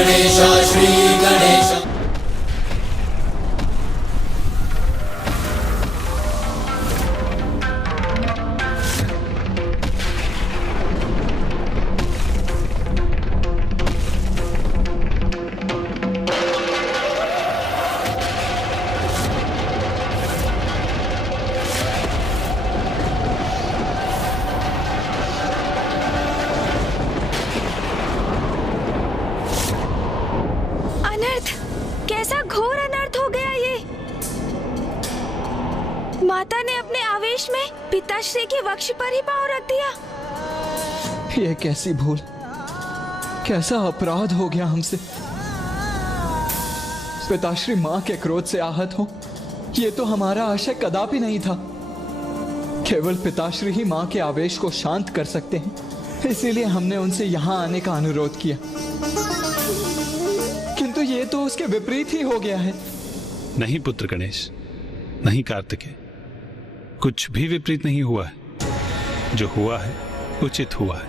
गणेश श्री गणेश। कैसा घोर अनर्थ हो गया ये। माता ने अपने आवेश में पिताश्री की वक्ष पर ही पांव रख दिया। ये कैसी भूल, कैसा अपराध हो गया हमसे। पिताश्री मां के क्रोध से आहत हो, ये तो हमारा आशय कदापि नहीं था। केवल पिताश्री ही मां के आवेश को शांत कर सकते हैं, इसीलिए हमने उनसे यहां आने का अनुरोध किया। किंतु ये तो उसके विपरीत ही हो गया है। नहीं पुत्र गणेश, नहीं कार्तिकेय, कुछ भी विपरीत नहीं हुआ है। जो हुआ है उचित हुआ है।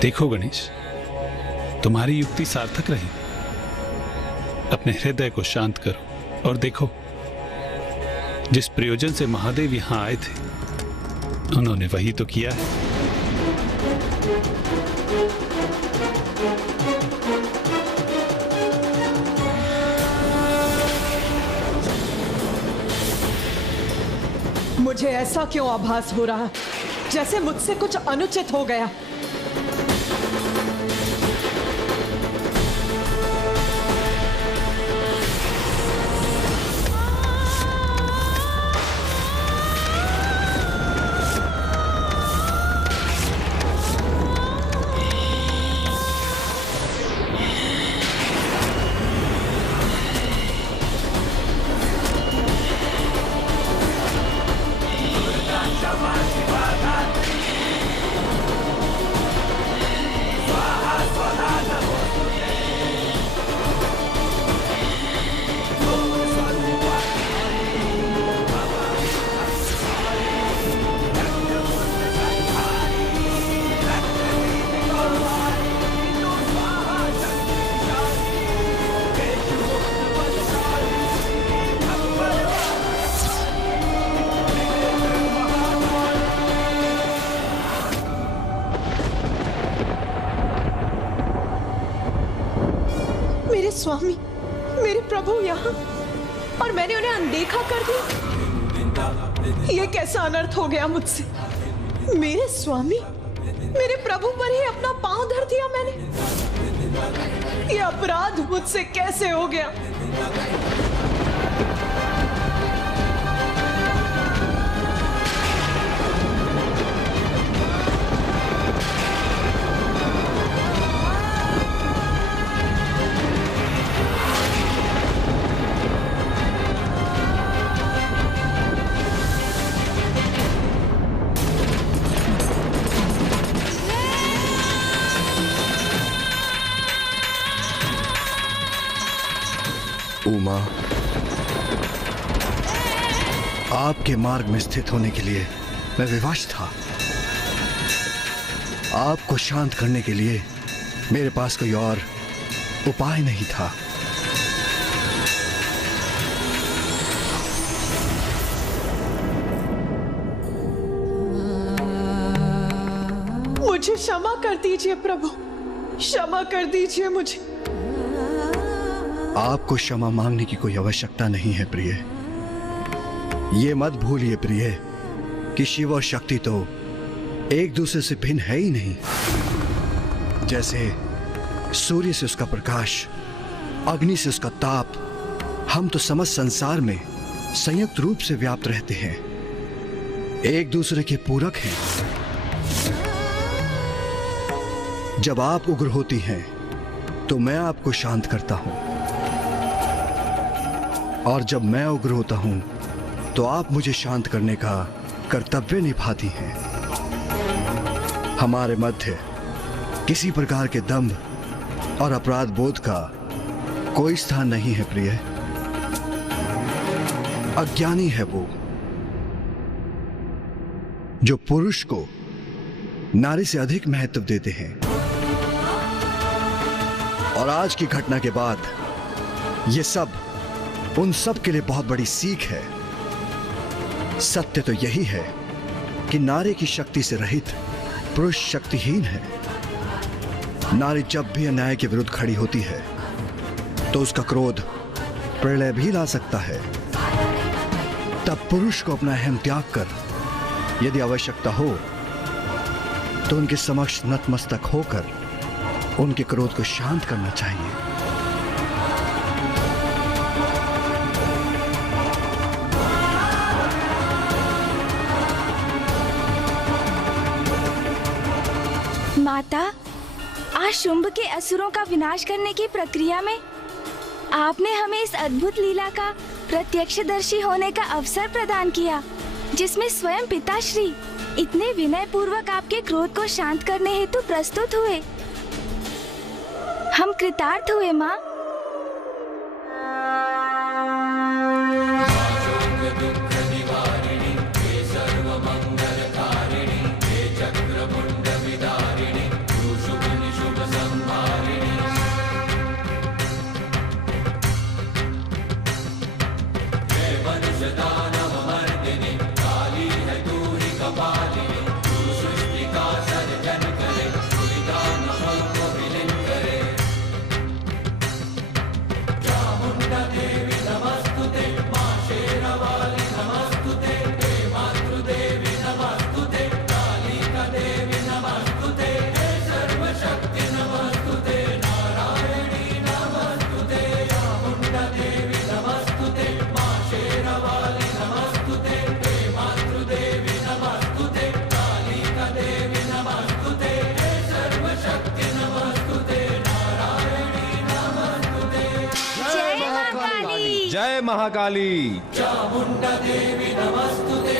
देखो गणेश, तुम्हारी युक्ति सार्थक रही। अपने हृदय को शांत करो और देखो, जिस प्रयोजन से महादेव यहां आए थे उन्होंने वही तो किया है। मुझे ऐसा क्यों आभास हो रहा, जैसे मुझसे कुछ अनुचित हो गया। स्वामी, मेरे प्रभु यहाँ, और मैंने उन्हें अनदेखा कर दिया। ये कैसा अनर्थ हो गया मुझसे। मेरे स्वामी, मेरे प्रभु पर ही अपना पांव धर दिया मैंने। ये अपराध मुझसे कैसे हो गया। उमा, आपके मार्ग में स्थित होने के लिए मैं विवश था। आपको शांत करने के लिए मेरे पास कोई और उपाय नहीं था। मुझे क्षमा कर दीजिए प्रभु, क्षमा कर दीजिए मुझे। आपको क्षमा मांगने की कोई आवश्यकता नहीं है प्रिय। ये मत भूलिए प्रिय कि शिव और शक्ति तो एक दूसरे से भिन्न है ही नहीं। जैसे सूर्य से उसका प्रकाश, अग्नि से उसका ताप, हम तो समस्त संसार में संयुक्त रूप से व्याप्त रहते हैं, एक दूसरे के पूरक हैं। जब आप उग्र होती हैं तो मैं आपको शांत करता हूं, और जब मैं उग्र होता हूं तो आप मुझे शांत करने का कर्तव्य निभाती हैं। हमारे मध्य किसी प्रकार के दंभ और अपराध बोध का कोई स्थान नहीं है प्रिय। अज्ञानी है वो जो पुरुष को नारी से अधिक महत्व देते हैं। और आज की घटना के बाद ये सब उन सब के लिए बहुत बड़ी सीख है। सत्य तो यही है कि नारी की शक्ति से रहित पुरुष शक्तिहीन है। नारी जब भी अन्याय के विरुद्ध खड़ी होती है तो उसका क्रोध प्रलय भी ला सकता है। तब पुरुष को अपना अहम त्याग कर यदि आवश्यकता हो तो उनके समक्ष नतमस्तक होकर उनके क्रोध को शांत करना चाहिए। माता, आज शुंभ के असुरों का विनाश करने की प्रक्रिया में आपने हमें इस अद्भुत लीला का प्रत्यक्षदर्शी होने का अवसर प्रदान किया, जिसमें स्वयं पिताश्री इतने विनय पूर्वक आपके क्रोध को शांत करने हेतु प्रस्तुत हुए। हम कृतार्थ हुए माँ। जय महाकाली। चामुंडा देवी नमस्तुते।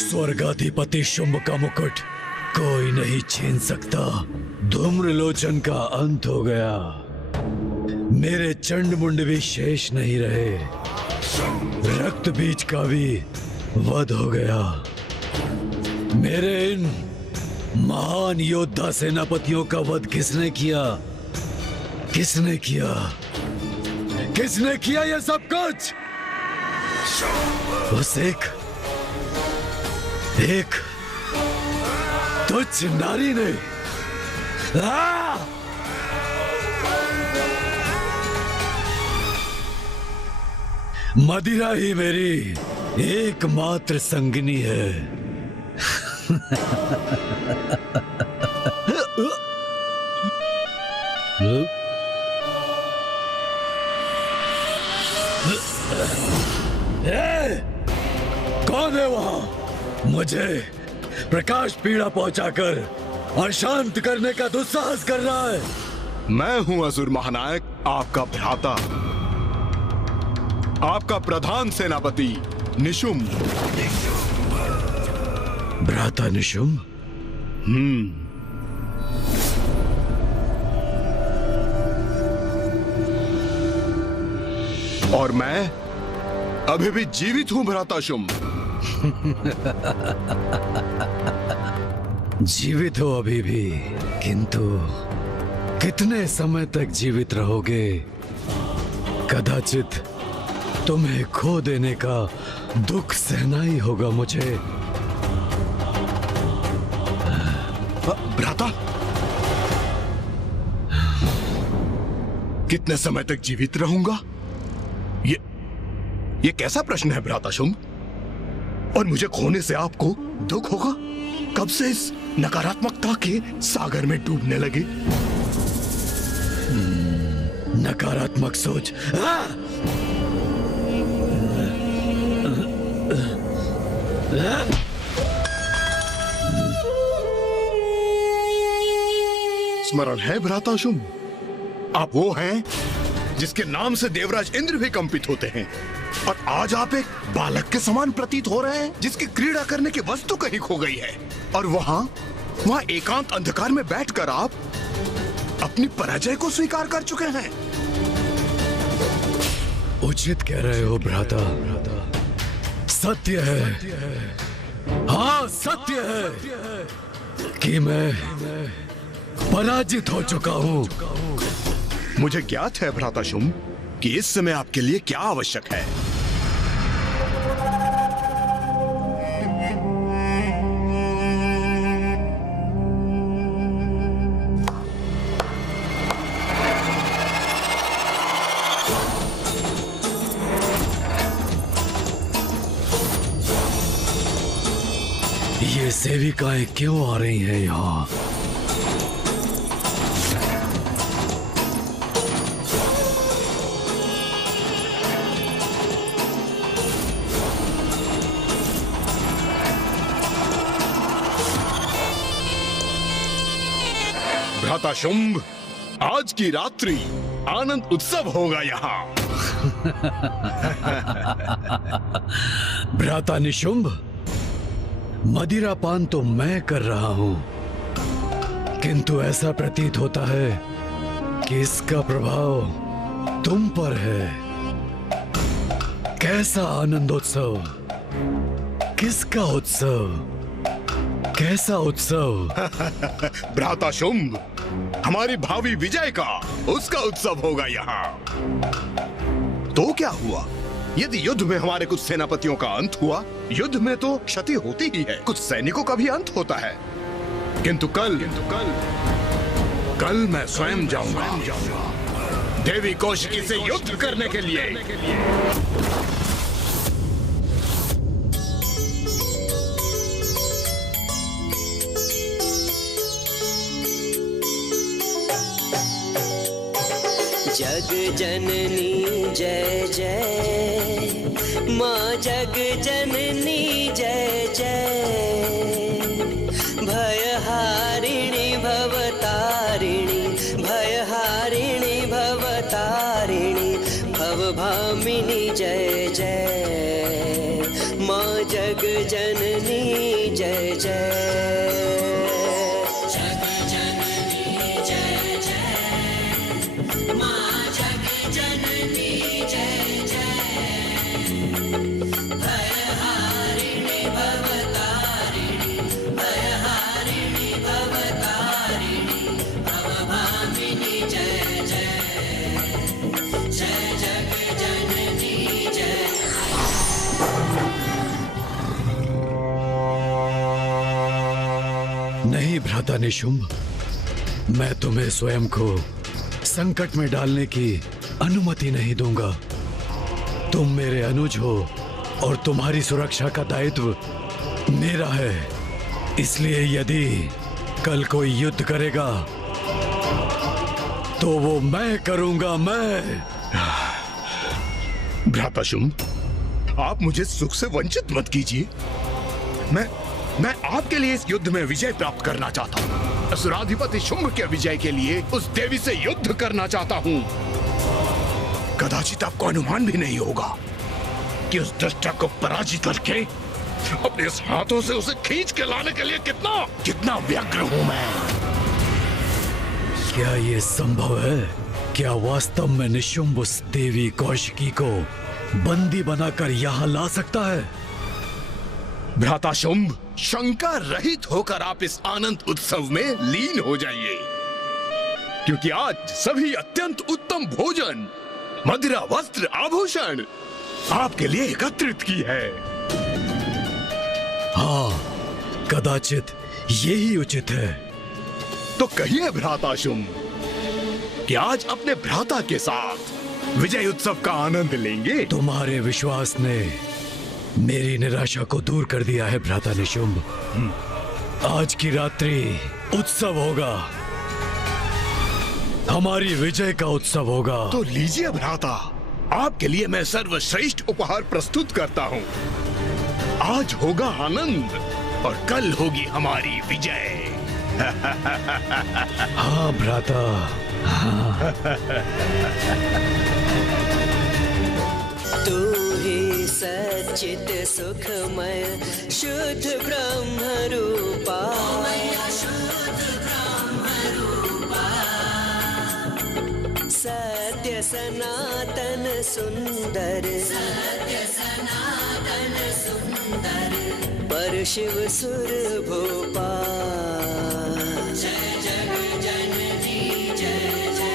स्वर्गाधिपति शुंभ का मुकुट कोई नहीं छीन सकता। धूम्रलोचन का अंत हो गया। मेरे चंड मुंड भी शेष नहीं रहे। रक्त बीज का भी वध हो गया। मेरे इन महान योद्धा सेनापतियों का वध किसने किया? किसने किया? किसने किया ये सब कुछ? बस एक तुच्छ नारी ने। मदिरा ही मेरी एकमात्र संगिनी है। कौन है वहां? मुझे प्रकाश पीड़ा पहुंचाकर अशांत करने का दुस्साहस कर रहा है। मैं हूं असुर महानायक, आपका भ्राता, आपका प्रधान सेनापति निशुंभ। भ्राता निशुंभ? और मैं अभी भी जीवित हूं भ्राता शुंभ। जीवित हो अभी भी, किंतु कितने समय तक जीवित रहोगे? कदाचित तुम्हें खो देने का दुख सहना ही होगा मुझे। भ्राता, कितने समय तक जीवित रहूंगा? ये कैसा प्रश्न है भ्राता शुंभ? और मुझे खोने से आपको दुख होगा? कब से इस नकारात्मकता के सागर में डूबने लगे? नकारात्मक सोच। स्मरण है भ्राता शुंभ, आप वो हैं जिसके नाम से देवराज इंद्र भी कंपित होते हैं, और आज आप एक बालक के समान प्रतीत हो रहे हैं जिसकी क्रीड़ा करने की वस्तु कहीं खो गई है। और वहां एकांत अंधकार में बैठकर आप अपनी पराजय को स्वीकार कर चुके हैं। उचित कह रहे हो भ्राता। सत्य है, हाँ सत्य है कि मैं पराजित हो चुका हूं। मुझे ज्ञात है भ्राता शुंभ कि इस समय आपके लिए क्या आवश्यक है। ये सेविकाएं क्यों आ रही हैं यहाँ? भ्राता शुंभ, आज की रात्रि आनंद उत्सव होगा यहाँ। भ्राता निशुंभ, मदिरापान तो मैं कर रहा हूं, किंतु ऐसा प्रतीत होता है कि इसका प्रभाव तुम पर है। कैसा आनंदोत्सव, किसका उत्सव, कैसा उत्सव? भ्राता शुंभ, हमारी भावी विजय का उसका उत्सव होगा यहाँ। तो क्या हुआ यदि युद्ध में हमारे कुछ सेनापतियों का अंत हुआ? युद्ध में तो क्षति होती ही है, कुछ सैनिकों का भी अंत होता है। किंतु कल मैं स्वयं जाऊंगा देवी कौशिकी से युद्ध करने के लिए। जग जननी जय जय, माँ जग जननी जय जय। भयहारिणी भवतारिणी, भयहारिणी भवतारिणी, भवभामिनी जय जय। माँ जग जननी जय जय। नहीं भ्राता निशुंभ, मैं तुम्हें स्वयं को संकट में डालने की अनुमति नहीं दूंगा। तुम मेरे अनुज हो और तुम्हारी सुरक्षा का दायित्व मेरा है। इसलिए यदि कल कोई युद्ध करेगा तो वो मैं करूंगा, मैं। भ्राता शुंभ, आप मुझे सुख से वंचित मत कीजिए। मैं आपके लिए इस युद्ध में विजय प्राप्त करना चाहता हूँ। असुराधिपति शुंभ के विजय के लिए उस देवी से युद्ध करना चाहता हूँ। कदाचित आपको अनुमान भी नहीं होगा कि उस दुष्टा को पराजित करके अपने इस हाथों से उसे खींच के लाने के लिए कितना व्यग्र हूँ मैं। क्या ये संभव है? क्या वास्तव में निशुंभ उस देवी कौशिकी को बंदी बनाकर यहाँ ला सकता है? भ्राता शुंभ, शंका रहित होकर आप इस आनंद उत्सव में लीन हो जाइए, क्योंकि आज सभी अत्यंत उत्तम भोजन, मदिरा, वस्त्र, आभूषण आपके लिए एकत्रित की है। हाँ, कदाचित यही उचित है। तो कहिए भ्राता शुंभ कि आज अपने भ्राता के साथ विजय उत्सव का आनंद लेंगे। तुम्हारे विश्वास ने मेरी निराशा को दूर कर दिया है भ्राता निशुंभ। आज की रात्रि उत्सव होगा, हमारी विजय का उत्सव होगा। तो लीजिए भ्राता, आपके लिए मैं सर्वश्रेष्ठ उपहार प्रस्तुत करता हूँ। आज होगा आनंद और कल होगी हमारी विजय। हाँ भ्राता, हाँ। तू ही सच्चित सुखमय शुद्ध ब्रह्म रूपा, सत्य सत्य सनातन सुंदर, पर शिव सुर भोपाल। जय जग जननी जय जय।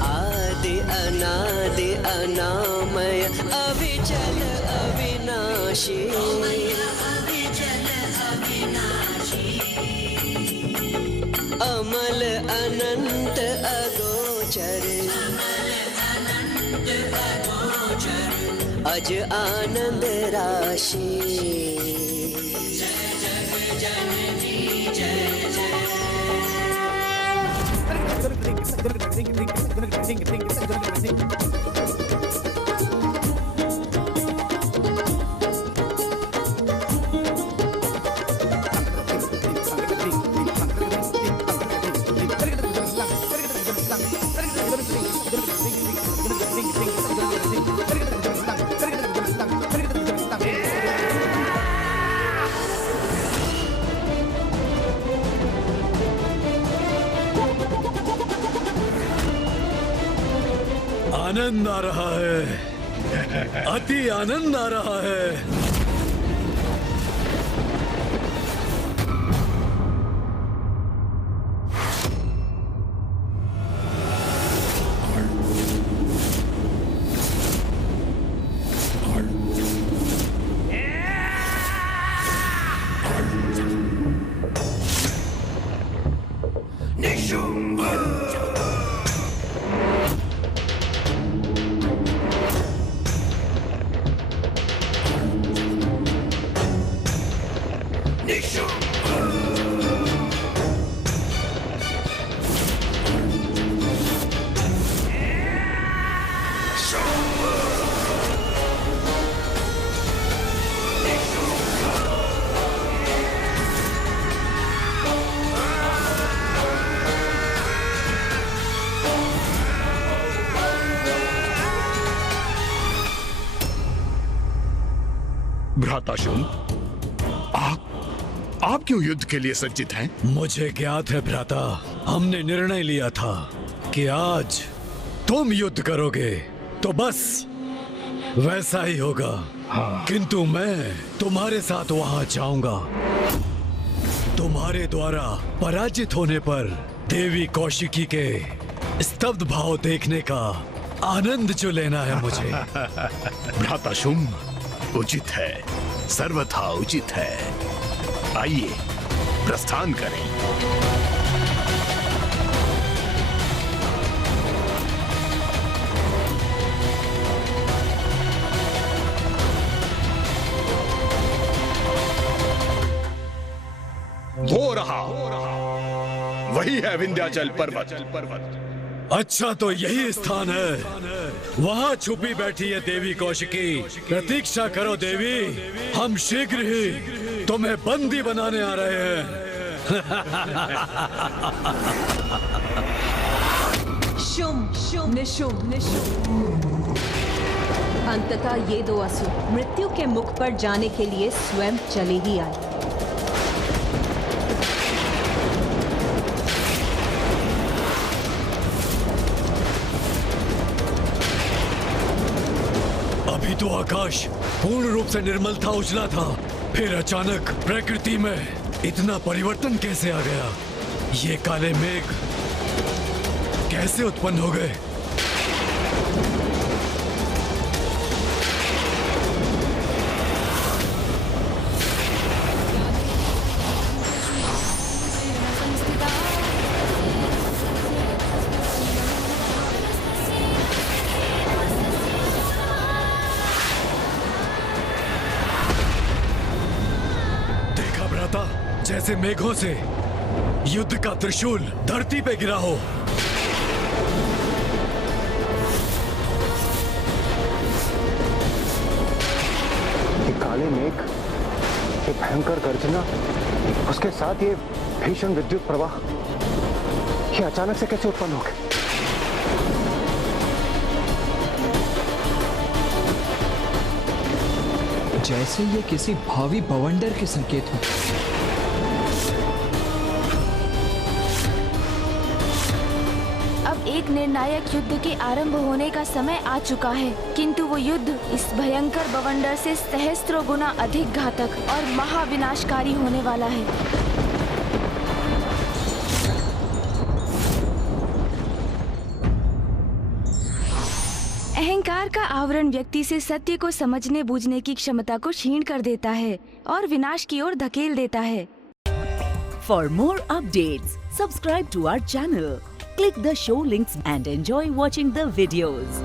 आदि अनादि अनामय अविचल अविनाशी, अमल अनंत अगोचर, अज आनंद राशि। जय जग जननी जय जय। आनंद आ रहा है, अति आनंद आ रहा है। भ्राता शुंभ, आप क्यों युद्ध के लिए सज्जित हैं? मुझे ज्ञात है भ्राता, हमने निर्णय लिया था कि आज तुम युद्ध करोगे तो बस वैसा ही होगा। हाँ। किंतु मैं तुम्हारे साथ वहां जाऊंगा। तुम्हारे द्वारा पराजित होने पर देवी कौशिकी के स्तब्ध भाव देखने का आनंद जो लेना है मुझे। भ्राता शुंभ, उचित है, सर्वथा उचित है। आइए प्रस्थान करें। वो रहा, वही है विंध्याचल पर्वत। अच्छा, तो यही स्थान है। वहाँ छुपी बैठी है देवी कौशिकी। प्रतीक्षा करो देवी, हम शीघ्र ही तुम्हें बंदी बनाने आ रहे हैं। शुंभ निशुंभ। अंततः ये दो असुर मृत्यु के मुख पर जाने के लिए स्वयं चले ही आए। अभी तो आकाश पूर्ण रूप से निर्मल था, उजला था, फिर अचानक प्रकृति में इतना परिवर्तन कैसे आ गया? ये काले मेघ कैसे उत्पन्न हो गए? जैसे मेघों से युद्ध का त्रिशूल धरती पे गिरा हो। ये काले मेघ, ये भयंकर गर्जना, उसके साथ ये भीषण विद्युत प्रवाह, ये अचानक से कैसे उत्पन्न हो गए? जैसे ये किसी भावी बवंडर के संकेत हो। अब एक निर्णायक युद्ध के आरंभ होने का समय आ चुका है, किंतु वो युद्ध इस भयंकर बवंडर से सहस्त्रों गुना अधिक घातक और महाविनाशकारी होने वाला है। अहंकार का आवरण व्यक्ति से सत्य को समझने बूझने की क्षमता को क्षीण कर देता है और विनाश की ओर धकेल देता है। For more updates, subscribe to our channel, click the show links and enjoy watching the videos.